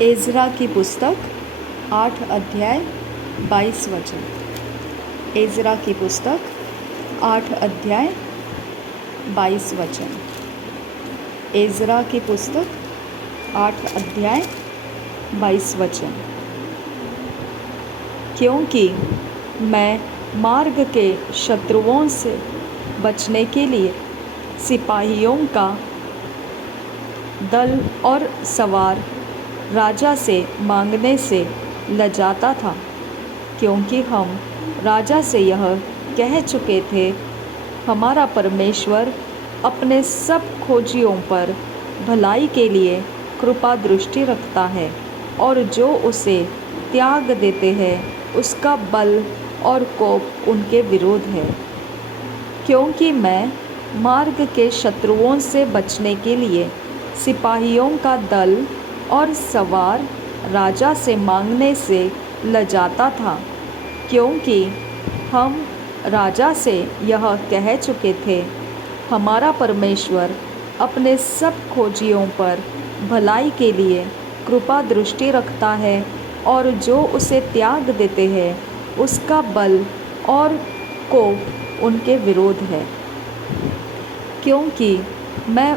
Ezra की पुस्तक 8 अध्याय 22 वचन। एज़रा की पुस्तक 8 अध्याय 22 वचन। एज़रा की पुस्तक 8 अध्याय 22 वचन। क्योंकि मैं मार्ग के शत्रुओं से बचने के लिए सिपाहियों का दल और सवार राजा से मांगने से लजाता था, क्योंकि हम राजा से यह कह चुके थे, हमारा परमेश्वर अपने सब खोजियों पर भलाई के लिए कृपा दृष्टि रखता है, और जो उसे त्याग देते हैं उसका बल और कोप उनके विरोध है। क्योंकि मैं मार्ग के शत्रुओं से बचने के लिए सिपाहियों का दल और सवार राजा से मांगने से लजाता था, क्योंकि हम राजा से यह कह चुके थे, हमारा परमेश्वर अपने सब खोजियों पर भलाई के लिए कृपा दृष्टि रखता है, और जो उसे त्याग देते हैं उसका बल और कोप उनके विरोध है। क्योंकि मैं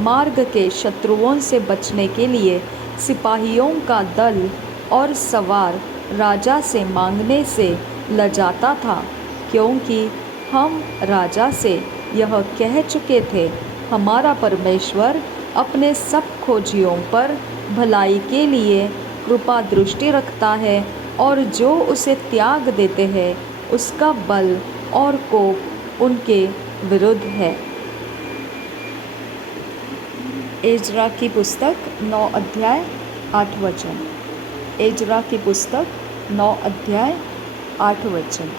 मार्ग के शत्रुओं से बचने के लिए सिपाहियों का दल और सवार राजा से मांगने से लजाता था, क्योंकि हम राजा से यह कह चुके थे, हमारा परमेश्वर अपने सब खोजियों पर भलाई के लिए कृपा दृष्टि रखता है, और जो उसे त्याग देते हैं उसका बल और कोप उनके विरुद्ध है। एज़रा की पुस्तक 9 अध्याय 8 वचन। एज़रा की पुस्तक 9 अध्याय 8 वचन।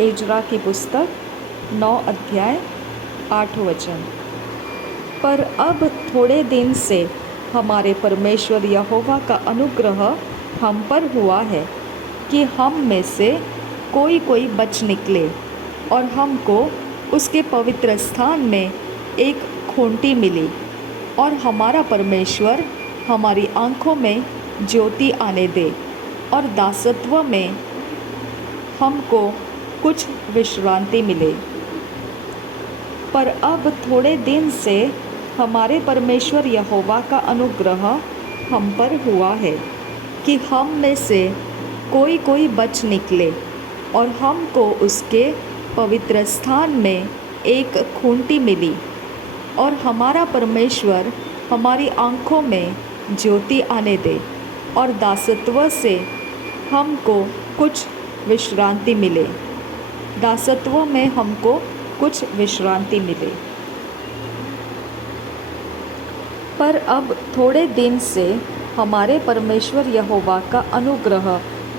एज़रा की पुस्तक 9 अध्याय 8 वचन। पर अब थोड़े दिन से हमारे परमेश्वर यहोवा का अनुग्रह हम पर हुआ है कि हम में से कोई बच निकले, और हमको उसके पवित्र स्थान में एक खूंटी मिली, और हमारा परमेश्वर हमारी आँखों में ज्योति आने दे, और दासत्व में हमको कुछ विश्रांति मिले। पर अब थोड़े दिन से हमारे परमेश्वर यहोवा का अनुग्रह हम पर हुआ है कि हम में से कोई बच निकले, और हमको उसके पवित्र स्थान में एक खूंटी मिली, और हमारा परमेश्वर हमारी आँखों में ज्योति आने दे, और दासत्व से हमको कुछ विश्रांति मिले। दासत्व में हमको कुछ विश्रांति मिले। पर अब थोड़े दिन से हमारे परमेश्वर यहोवा का अनुग्रह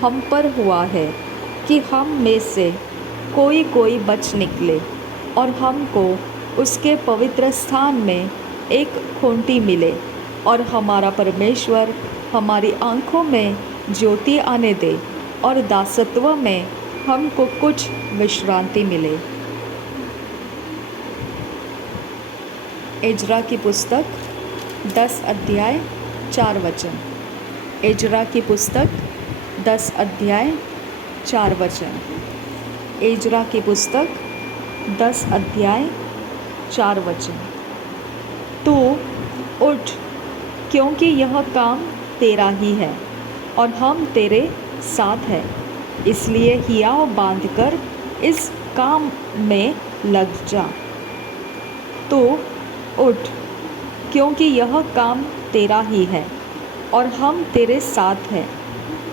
हम पर हुआ है कि हम में से कोई बच निकले, और हमको उसके पवित्र स्थान में एक खूंटी मिले, और हमारा परमेश्वर हमारी आँखों में ज्योति आने दे, और दासत्व में हमको कुछ विश्रांति मिले। एज़रा की पुस्तक 10 अध्याय 4 वचन। एज़रा की पुस्तक 10 अध्याय 4 वचन। एज़रा की पुस्तक 10 अध्याय 4 वचन। तू उठ, क्योंकि यह काम तेरा ही है, और हम तेरे साथ हैं, इसलिए हियाव बांधकर इस काम में लग जा। तू उठ, क्योंकि यह काम तेरा ही है, और हम तेरे साथ हैं,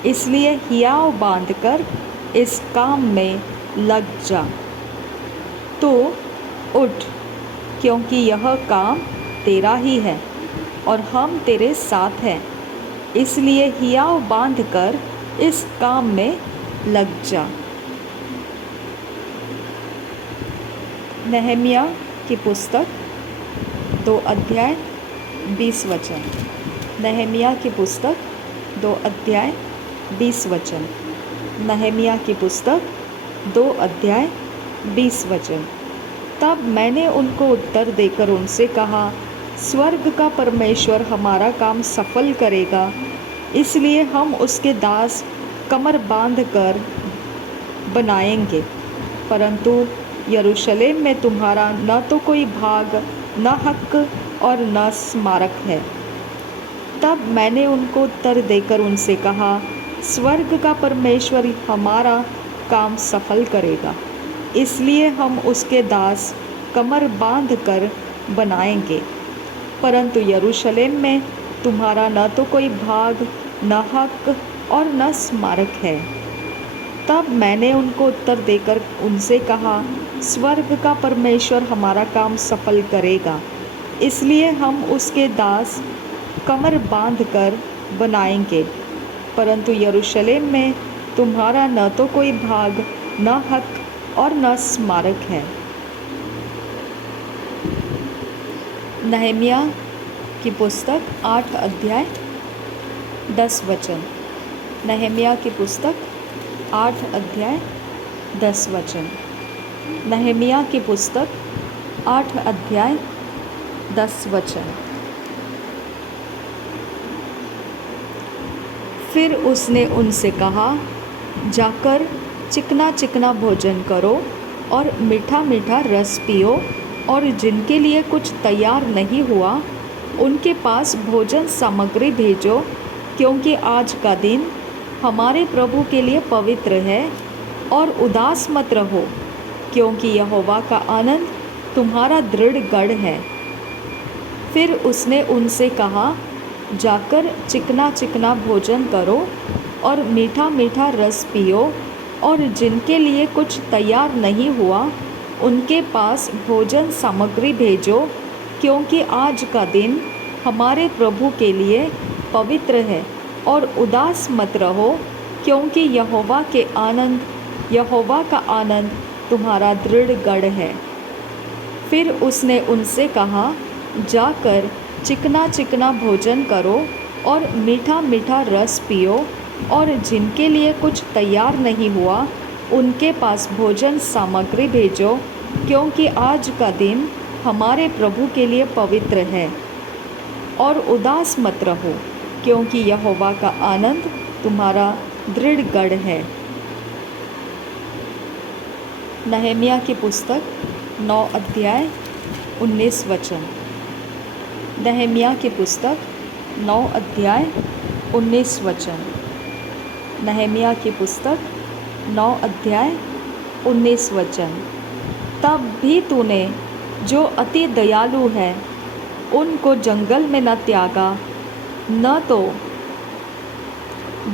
इसलिए हियाव बांधकर इस काम में लग जा। तू उठ, क्योंकि यह काम तेरा ही है, और हम तेरे साथ हैं, इसलिए हियाव बांधकर इस काम में लग जा। नहम्याह की पुस्तक 2 अध्याय 20 वचन। नहम्याह की पुस्तक 2 अध्याय 20 वचन। नहम्याह की पुस्तक 2 अध्याय 20 वचन। तब मैंने उनको उत्तर देकर उनसे कहा, स्वर्ग का परमेश्वर हमारा काम सफल करेगा, इसलिए हम उसके दास कमर बांध कर बनाएंगे। परंतु यरूशलेम में तुम्हारा न तो कोई भाग, न हक और न स्मारक है। तब मैंने उनको उत्तर देकर उनसे कहा, स्वर्ग का परमेश्वर हमारा काम सफल करेगा, इसलिए हम उसके दास कमर बांध कर बनाएंगे। परंतु यरूशलेम में तुम्हारा न तो कोई भाग, न हक और न स्मारक है। तब मैंने उनको उत्तर देकर उनसे कहा, स्वर्ग का परमेश्वर हमारा काम सफल करेगा, इसलिए हम उसके दास कमर बांध कर बनाएंगे। परंतु यरूशलेम में तुम्हारा न तो कोई भाग, न हक और न स्मारक है। नहम्याह की पुस्तक 8 अध्याय 10 वचन। नहम्याह की पुस्तक 8 अध्याय 10 वचन। नहम्याह की पुस्तक 8 अध्याय 10 वचन। फिर उसने उनसे कहा, जाकर चिकना चिकना भोजन करो और मीठा मीठा रस पियो, और जिनके लिए कुछ तैयार नहीं हुआ उनके पास भोजन सामग्री भेजो, क्योंकि आज का दिन हमारे प्रभु के लिए पवित्र है। और उदास मत रहो, क्योंकि यहोवा का आनंद तुम्हारा दृढ़ गढ़ है। फिर उसने उनसे कहा, जाकर चिकना चिकना भोजन करो और मीठा मीठा रस पियो, और जिनके लिए कुछ तैयार नहीं हुआ उनके पास भोजन सामग्री भेजो, क्योंकि आज का दिन हमारे प्रभु के लिए पवित्र है। और उदास मत रहो, क्योंकि यहोवा का आनंद तुम्हारा दृढ़ गढ़ है। फिर उसने उनसे कहा, जाकर चिकना चिकना भोजन करो और मीठा मीठा रस पियो, और जिनके लिए कुछ तैयार नहीं हुआ उनके पास भोजन सामग्री भेजो, क्योंकि आज का दिन हमारे प्रभु के लिए पवित्र है। और उदास मत रहो, क्योंकि यहोवा का आनंद तुम्हारा दृढ़ गढ़ है। नहम्याह की पुस्तक 9 अध्याय 19 वचन। नहम्याह की पुस्तक 9 अध्याय 19 वचन। नहम्याह की पुस्तक 9 अध्याय 19 वचन। तब भी तूने जो अति दयालु है उनको जंगल में न त्यागा, न तो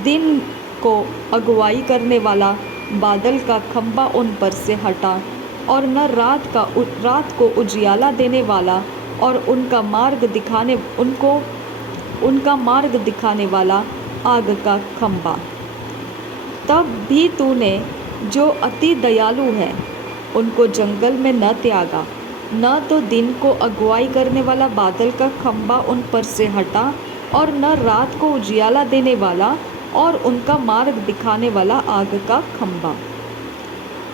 दिन को अगुवाई करने वाला बादल का खंभा उन पर से हटा, और न रात को उजियाला देने वाला और उनका मार्ग दिखाने वाला आग का खंभा। तब भी तूने जो अति दयालु है उनको जंगल में न त्यागा, न तो दिन को अगुवाई करने वाला बादल का खंभा उन पर से हटा, और न रात को उजियाला देने वाला और उनका मार्ग दिखाने वाला आग का खंभा।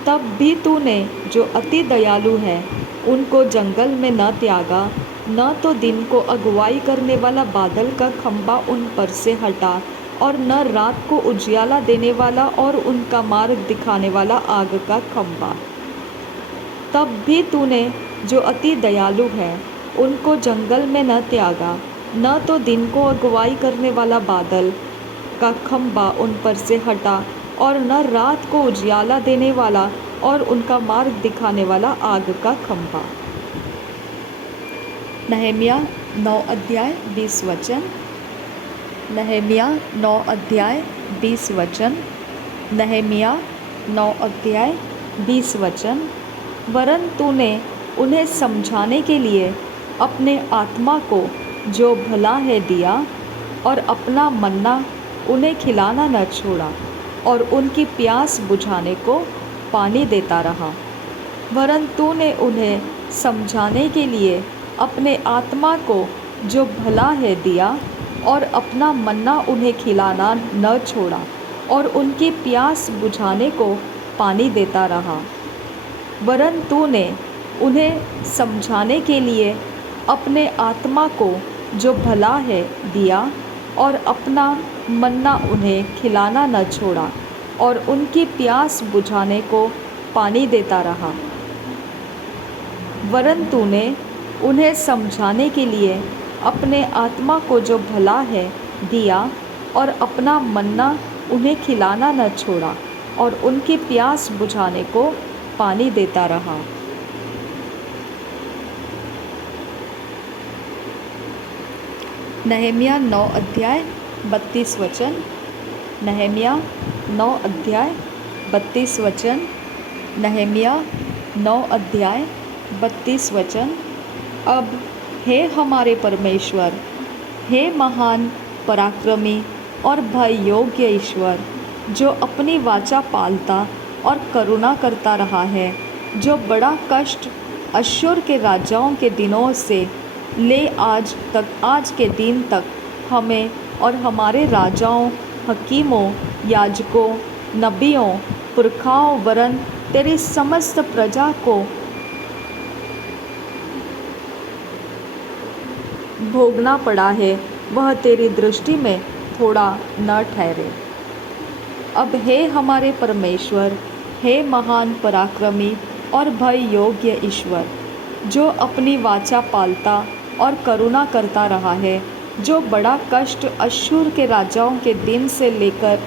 तब भी तूने जो अति दयालु है उनको जंगल में न त्यागा, न तो दिन को अगुवाई करने वाला बादल का खंभा उन पर से हटा, और न रात को उजियाला देने वाला और उनका मार्ग दिखाने वाला आग का खंभा। तब भी तूने जो अति दयालु है उनको जंगल में न त्यागा, न तो दिन को अगुवाई करने वाला बादल का खंभा उन पर से हटा, और न रात को उजियाला देने वाला और उनका मार्ग दिखाने वाला आग का खंभा। नहम्याह 9 अध्याय 20 वचन। नहम्याह 9 अध्याय 20 वचन। नहम्याह 9 अध्याय 20 वचन। वरन तूने उन्हें समझाने के लिए अपने आत्मा को जो भला है दिया, और अपना मन्ना उन्हें खिलाना न छोड़ा, और उनकी प्यास बुझाने को पानी देता रहा। वरन तूने उन्हें समझाने के लिए अपने आत्मा को जो भला है दिया, और अपना मन्ना उन्हें खिलाना न छोड़ा, और उनकी प्यास बुझाने को पानी देता रहा। वरन तूने उन्हें समझाने के लिए अपने आत्मा को जो भला है दिया और अपना मन्ना उन्हें खिलाना न छोड़ा और उनकी प्यास बुझाने को पानी देता रहा। वरन तूने उन्हें समझाने के लिए अपने आत्मा को जो भला है दिया और अपना मन्ना उन्हें खिलाना न छोड़ा और उनकी प्यास बुझाने को पानी देता रहा। नहम्याह 9 अध्याय 32 वचन। नहम्याह 9 अध्याय 32 वचन। नहम्याह 9 अध्याय 32 वचन। अब हे हमारे परमेश्वर, हे महान पराक्रमी और भय योग्य ईश्वर, जो अपनी वाचा पालता और करुणा करता रहा है, जो बड़ा कष्ट अश्शूर के राजाओं के दिनों से ले आज के दिन तक हमें और हमारे राजाओं, हकीमों, याजकों, नबियों, पुरखाओं वरन तेरी समस्त प्रजा को भोगना पड़ा है, वह तेरी दृष्टि में थोड़ा न ठहरे। अब हे हमारे परमेश्वर, हे महान पराक्रमी और भय योग्य ईश्वर, जो अपनी वाचा पालता और करुणा करता रहा है, जो बड़ा कष्ट अश्शूर के राजाओं के दिन से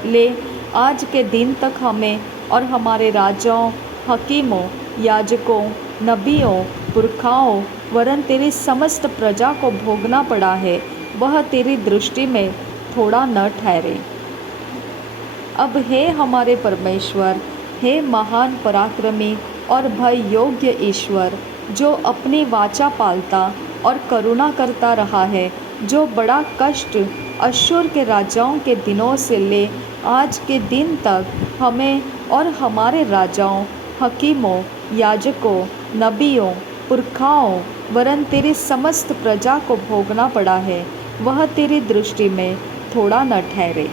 ले आज के दिन तक हमें और हमारे राजाओं, हकीमों, याजकों, नबियों, पुरखाओं वरन तेरी समस्त प्रजा को भोगना पड़ा है, वह तेरी दृष्टि में थोड़ा न ठहरे। अब हे हमारे परमेश्वर, हे महान पराक्रमी और भय योग्य ईश्वर, जो अपनी वाचा पालता और करुणा करता रहा है, जो बड़ा कष्ट अश्शूर के राजाओं के दिनों से ले आज के दिन तक हमें और हमारे राजाओं, हकीमों, याजकों, नबियों, पुरखाओं वरन तेरी समस्त प्रजा को भोगना पड़ा है, वह तेरी दृष्टि में थोड़ा न ठहरे।